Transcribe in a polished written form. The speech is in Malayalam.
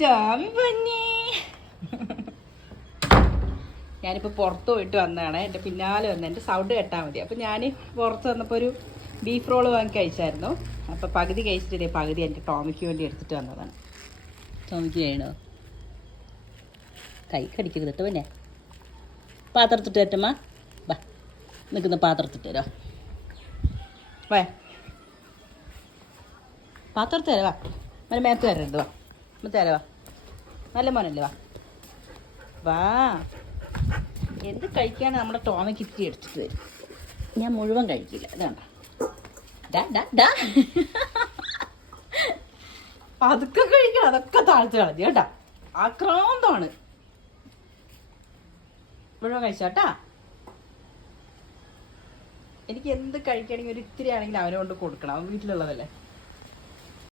ടോമി പൊന്നേ, ഞാനിപ്പോൾ പുറത്ത് പോയിട്ട് വന്നതാണ്. എൻ്റെ പിന്നാലെ വന്ന് എൻ്റെ സൗണ്ട് കേട്ടാൽ മതി. അപ്പോൾ ഞാൻ പുറത്ത് വന്നപ്പോൾ ഒരു ബീഫ് റോള് വാങ്ങി കഴിച്ചായിരുന്നു. അപ്പോൾ പകുതി കഴിച്ചിട്ട് പകുതി എൻ്റെ ടോമിക്ക് വേണ്ടി എടുത്തിട്ട് വന്നതാണ്. ടോമിക്ക് വേണോ? കൈ കടിക്കരുത് കേട്ടോ. പിന്നെ പാത്രത്തിട്ട് തരട്ടമ്മ, വാ നിൽക്കുന്ന പാത്രത്തിട്ട് തരോ, വേ പാത്രത്തിൽ തരാ, വാ മോനെ മേത്ത് തരരുത്, വാ മേത്ത് തരാ, വാ നല്ല മോനല്ലേ, വാ വാ. എന്ത് കഴിക്കാണ് നമ്മുടെ ടോമിക്ക് ഇത്തിരി എടുത്തിട്ട് തരും. ഞാൻ മുഴുവൻ കഴിക്കില്ല. ഇതാണ്ട അതൊക്കെ കഴിക്കണം, അതൊക്കെ താഴ്ത്തി കളഞ്ഞു കേട്ടാ. ആക്രാന്തമാണ്. മുഴുവൻ കഴിച്ചാട്ടാ. എനിക്ക് എന്ത് കഴിക്കുകയാണെങ്കിൽ ഒരു ഇത്തിരി ആണെങ്കിലും അവനെ കൊണ്ട് കൊടുക്കണം. അവൻ വീട്ടിലുള്ളതല്ലേ.